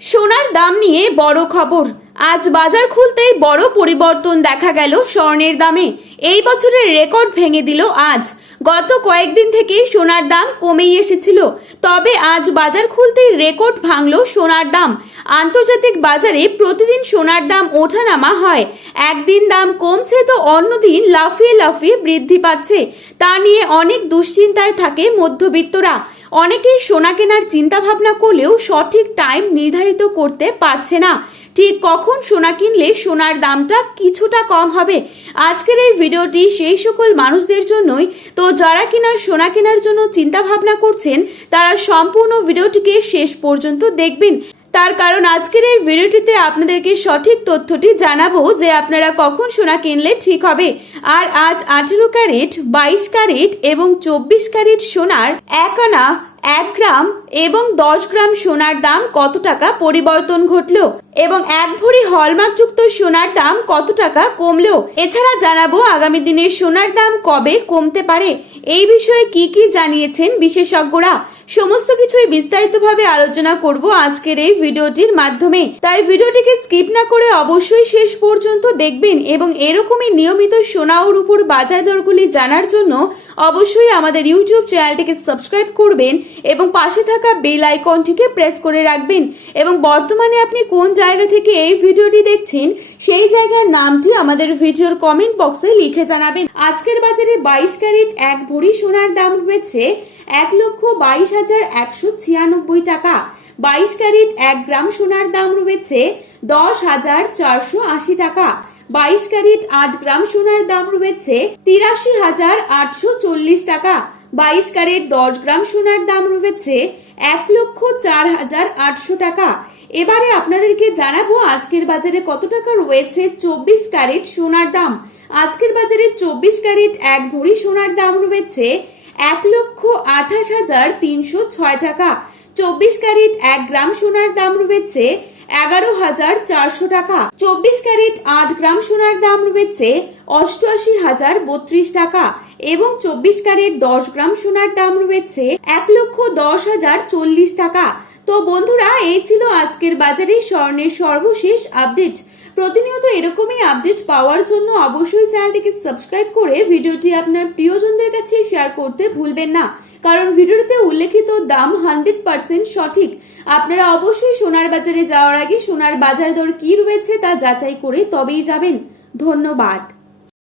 সোনার দাম নিয়ে বড় খবর। আজ বাজার খুলতেই বড় পরিবর্তন দেখা গেল স্বর্ণের দামে। এই বছরের রেকর্ড ভেঙে দিল আজ। গত কয়েকদিন থেকেই সোনার দাম কমেই এসেছিল। তবে আজ বাজার খুলতেই রেকর্ড ভাঙল সোনার দাম। আন্তর্জাতিক বাজারে প্রতিদিন সোনার দাম ওঠানামা হয়। একদিন দাম কমছে তো অন্যদিন লাফিয়ে লাফিয়ে বৃদ্ধি পাচ্ছে। তা নিয়ে অনেক দুশ্চিন্তায় থাকে মধ্যবিত্তরা। অনেকেই সোনা কেনার চিন্তা ভাবনা করলেও সঠিক টাইম নির্ধারিত করতে পারছে না। ঠিক কখন সোনা কিনলে সোনার দামটা কিছুটা কম হবে? আজকের এই ভিডিওটি সেই সকল মানুষদের জন্যই। তো যারা কিনা সোনা কেনার জন্য চিন্তা ভাবনা করছেন, তারা সম্পূর্ণ ভিডিওটিকে শেষ পর্যন্ত দেখবেন। তার কারণ আজকের এই ভিডিওটিতে আপনাদেরকে সঠিক তথ্যটি জানাব যে আপনারা কখন সোনা কিনলে ঠিক হবে। আর আজ আঠেরো ক্যারেট, বাইশ ক্যারেট এবং চব্বিশ ক্যারেট সোনার এক আনা, এক গ্রাম এবং দশ গ্রাম সোনার দাম কত টাকা পরিবর্তন ঘটলো এবং এক ভরি হলমার্কযুক্ত সোনার দাম কত টাকা কমলো? এছাড়া জানাব আগামী দিনে সোনার দাম কবে কমতে পারে? এই বিষয়ে কি কি জানিয়েছেন বিশেষজ্ঞরা? সমস্ত কিছুই বিস্তারিতভাবে আলোচনা করব আজকের এই ভিডিওটির মাধ্যমে। তাই ভিডিওটিকে স্কিপ না করে অবশ্যই শেষ পর্যন্ত দেখবেন এবং এরকমই নিয়মিত সোনা ও রূপোর বাজার দরগুলি জানার জন্য অবশ্যই আমাদের ইউটিউব চ্যানেলটিকে সাবস্ক্রাইব করবেন এবং পাশে থাকা বেল আইকনটিকে প্রেস করে রাখবেন। এবং বর্তমানে আপনি কোন জায়গা থেকে এই ভিডিওটি দেখছেন, সেই জায়গার নামটি আমাদের ভিডিওর কমেন্ট বক্সে লিখে জানাবেন। আজকের বাজারে বাইশ ক্যারেট এক ভরি সোনার দাম রয়েছে এক লক্ষ বাইশ হাজার একশো ছিয়ানব্বই টাকা। বাইশ ক্যারেট এক গ্রাম সোনার দাম রয়েছে দশ হাজার চারশো আশি টাকা। বাইশ ক্যারেট আট গ্রাম সোনার দাম রয়েছে তিরাশি হাজার আটশো চল্লিশ টাকা। বাইশ ক্যারেট দশ গ্রাম সোনার দাম রয়েছে এক লক্ষ চার হাজার আটশো টাকা। এবারে আপনাদেরকে জানাব আজকের বাজারে কত টাকা রয়েছে চব্বিশ ক্যারেট সোনার দাম। আজকের বাজারে চব্বিশ ক্যারেট এক ভরি সোনার দাম রয়েছে এক লক্ষ আঠাশ হাজার তিনশো ছয় টাকা। চব্বিশ ক্যারেট এক গ্রাম সোনার দাম রয়েছে এগারো হাজার চারশো টাকা। চব্বিশ ক্যারেট আট গ্রাম সোনার দাম রয়েছে অষ্টআশি হাজার বত্রিশ টাকা এবং চব্বিশ ক্যারেট দশ গ্রাম সোনার দাম রয়েছে এক লক্ষ দশ হাজার চল্লিশ টাকা। তো বন্ধুরা, এই ছিল আজকের বাজারে স্বর্ণের সর্বশেষ আপডেট। প্রতিনিয়ত এরকমই আপডেট পাওয়ার জন্য অবশ্যই চ্যানেলটিকে সাবস্ক্রাইব করে ভিডিওটি আপনার প্রিয়জনদের কাছে শেয়ার করতে ভুলবেন না। কারণ ভিডিওতে উল্লেখিত দাম হান্ড্রেড পার্সেন্ট সঠিক। আপনারা অবশ্যই সোনার বাজারে যাওয়ার আগে সোনার বাজার দর কি রয়েছে তা যাচাই করে তবেই যাবেন। ধন্যবাদ।